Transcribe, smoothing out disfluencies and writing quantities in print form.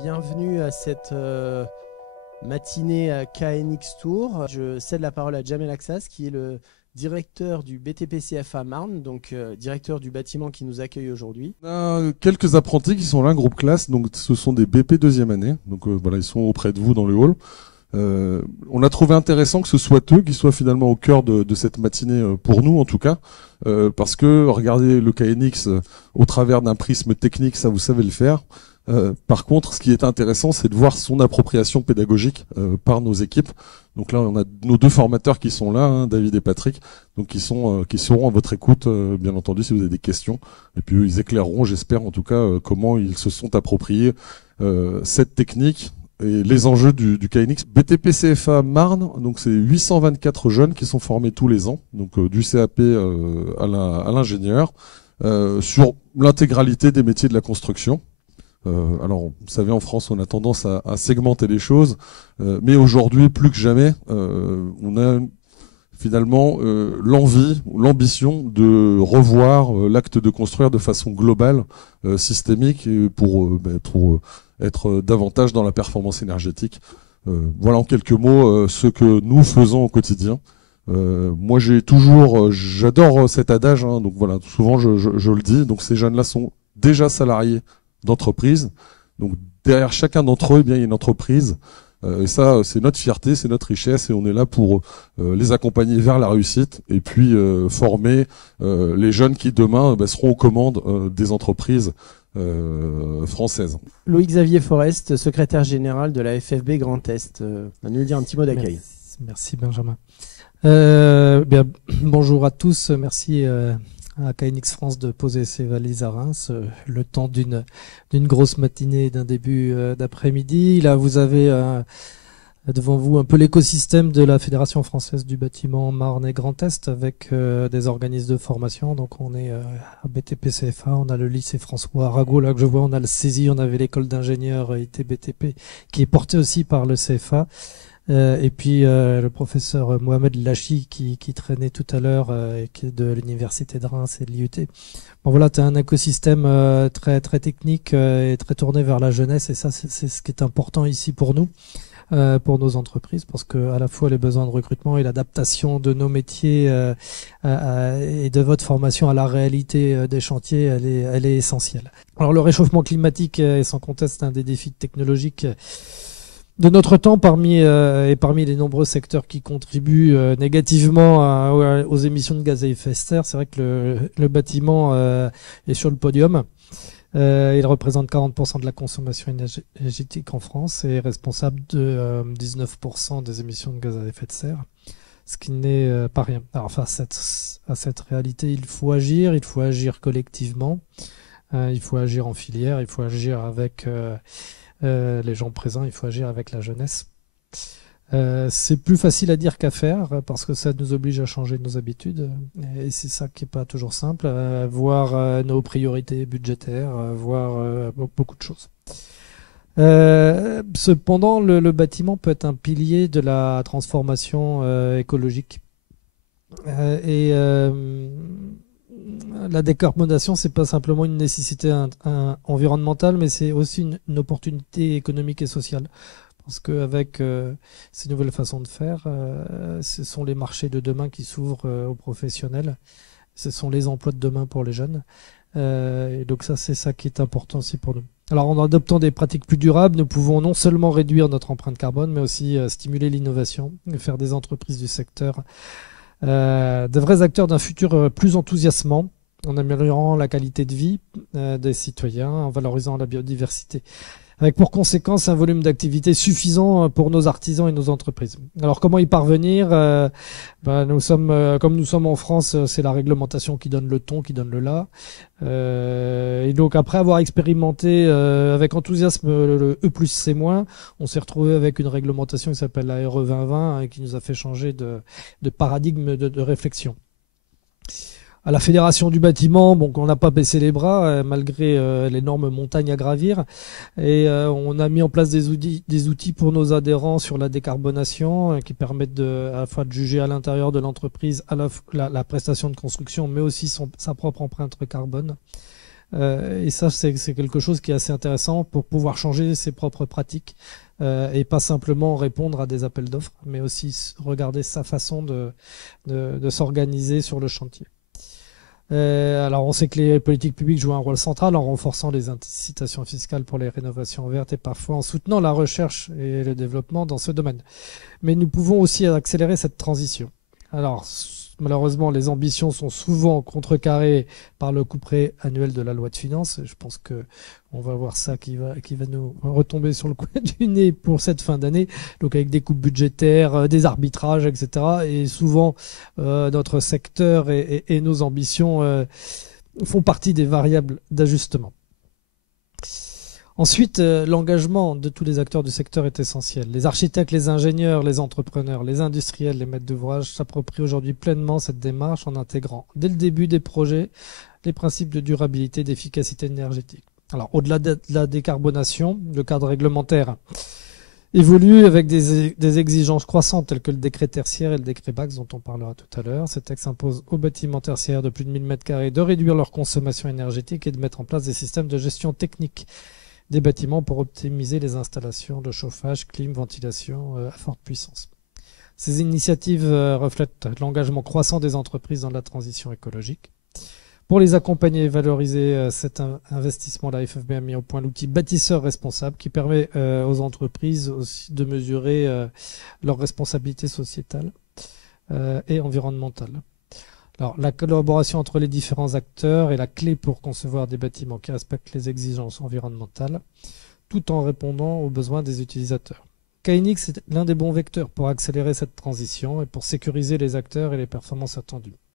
Bienvenue à cette matinée à KNX Tour. Je cède la parole à Jamel Aksas, qui est le directeur du BTP-CFA Marne, donc directeur du bâtiment qui nous accueille aujourd'hui. On a quelques apprentis qui sont là, groupe classe, donc ce sont des BP deuxième année, donc voilà, ils sont auprès de vous dans le hall. On a trouvé intéressant que ce soit eux qui soient finalement au cœur de cette matinée, pour nous en tout cas, parce que regarder le KNX au travers d'un prisme technique, ça vous savez le faire. Par contre, ce qui est intéressant, c'est de voir son appropriation pédagogique par nos équipes. Donc là, on a nos deux formateurs qui sont là, hein, David et Patrick, donc qui seront à votre écoute, bien entendu, si vous avez des questions. Et puis eux, ils éclaireront, j'espère en tout cas, comment ils se sont appropriés cette technique et les enjeux du KNX. BTP CFA Marne, donc c'est 824 jeunes qui sont formés tous les ans, donc du CAP à l'ingénieur, sur l'intégralité des métiers de la construction. Alors, vous savez, en France, on a tendance à segmenter les choses, mais aujourd'hui, plus que jamais, on a finalement l'envie, l'ambition de revoir l'acte de construire de façon globale, systémique, et pour être davantage dans la performance énergétique. Voilà en quelques mots ce que nous faisons au quotidien. Moi, j'adore cet adage, hein, donc voilà, souvent je le dis. Donc ces jeunes-là sont déjà salariés d'entreprise. Donc derrière chacun d'entre eux, eh bien, il y a une entreprise. Et ça, c'est notre fierté, c'est notre richesse, et on est là pour les accompagner vers la réussite et puis former les jeunes qui demain seront aux commandes des entreprises françaises. Loïc-Xavier Forest, secrétaire général de la FFB Grand Est, va nous dire un petit mot d'accueil. Merci Benjamin. Bonjour à tous, merci à KNX France de poser ses valises à Reims, le temps d'une grosse matinée, d'un début d'après-midi. Là, vous avez devant vous un peu l'écosystème de la Fédération française du bâtiment Marne et Grand Est, avec des organismes de formation. Donc on est à BTP CFA, on a le lycée François Arago, là que je vois, on a le CESI, on avait l'école d'ingénieurs IT-BTP qui est portée aussi par le CFA. Et puis le professeur Mohamed Lachi qui traînait tout à l'heure, qui est de l'université de Reims et de l'IUT. Bon voilà, tu as un écosystème très très technique et très tourné vers la jeunesse, et ça c'est ce qui est important ici pour nous, pour nos entreprises, parce que à la fois les besoins de recrutement et l'adaptation de nos métiers et de votre formation à la réalité des chantiers, elle est essentielle. Alors le réchauffement climatique est sans conteste un des défis technologiques de notre temps parmi les nombreux secteurs qui contribuent négativement aux émissions de gaz à effet de serre. C'est vrai que le bâtiment est sur le podium. Il représente 40% de la consommation énergétique en France et est responsable de 19% des émissions de gaz à effet de serre, ce qui n'est pas rien. Alors face à cette réalité, il faut agir collectivement, il faut agir en filière, il faut agir avec les gens présents, il faut agir avec la jeunesse. C'est plus facile à dire qu'à faire parce que ça nous oblige à changer nos habitudes et c'est ça qui n'est pas toujours simple, voir nos priorités budgétaires, voir beaucoup de choses. Cependant, le bâtiment peut être un pilier de la transformation écologique. La décarbonation, c'est pas simplement une nécessité environnementale, mais c'est aussi une opportunité économique et sociale. Parce qu'avec ces nouvelles façons de faire, ce sont les marchés de demain qui s'ouvrent aux professionnels. Ce sont les emplois de demain pour les jeunes. Et donc ça, c'est ça qui est important aussi pour nous. Alors en adoptant des pratiques plus durables, nous pouvons non seulement réduire notre empreinte carbone, mais aussi stimuler l'innovation et faire des entreprises du secteur de vrais acteurs d'un futur plus enthousiasmant, en améliorant la qualité de vie des citoyens, en valorisant la biodiversité, avec pour conséquence un volume d'activité suffisant pour nos artisans et nos entreprises. Alors comment y parvenir? Nous sommes, comme nous sommes en France, c'est la réglementation qui donne le ton, qui donne le là. Et donc après avoir expérimenté avec enthousiasme le E plus C-, on s'est retrouvé avec une réglementation qui s'appelle la RE 2020 qui nous a fait changer de paradigme de réflexion. À la Fédération du bâtiment, bon, on n'a pas baissé les bras malgré l'énorme montagne à gravir, et on a mis en place des outils pour nos adhérents sur la décarbonation qui permettent à la fois de juger à l'intérieur de l'entreprise la prestation de construction, mais aussi sa propre empreinte carbone. Et ça, c'est quelque chose qui est assez intéressant pour pouvoir changer ses propres pratiques et pas simplement répondre à des appels d'offres, mais aussi regarder sa façon de s'organiser sur le chantier. Alors on sait que les politiques publiques jouent un rôle central en renforçant les incitations fiscales pour les rénovations vertes et parfois en soutenant la recherche et le développement dans ce domaine. Mais nous pouvons aussi accélérer cette transition. Alors malheureusement les ambitions sont souvent contrecarrées par le couperet annuel de la loi de finances. Je pense que on va voir ça qui va nous retomber sur le coin du nez pour cette fin d'année, donc avec des coupes budgétaires, des arbitrages, etc. Et souvent, notre secteur et nos ambitions font partie des variables d'ajustement. Ensuite, l'engagement de tous les acteurs du secteur est essentiel. Les architectes, les ingénieurs, les entrepreneurs, les industriels, les maîtres d'ouvrage s'approprient aujourd'hui pleinement cette démarche en intégrant, dès le début des projets, les principes de durabilité et d'efficacité énergétique. Alors, au-delà de la décarbonation, le cadre réglementaire évolue avec des exigences croissantes telles que le décret tertiaire et le décret BAX dont on parlera tout à l'heure. Ces textes imposent aux bâtiments tertiaires de plus de 1000 m² de réduire leur consommation énergétique et de mettre en place des systèmes de gestion technique des bâtiments pour optimiser les installations de chauffage, clim, ventilation à forte puissance. Ces initiatives reflètent l'engagement croissant des entreprises dans la transition écologique. Pour les accompagner et valoriser cet investissement, la FFB a mis au point l'outil bâtisseur responsable qui permet aux entreprises aussi de mesurer leur responsabilité sociétale et environnementale. Alors, la collaboration entre les différents acteurs est la clé pour concevoir des bâtiments qui respectent les exigences environnementales tout en répondant aux besoins des utilisateurs. KNX est l'un des bons vecteurs pour accélérer cette transition et pour sécuriser les acteurs et les performances attendues.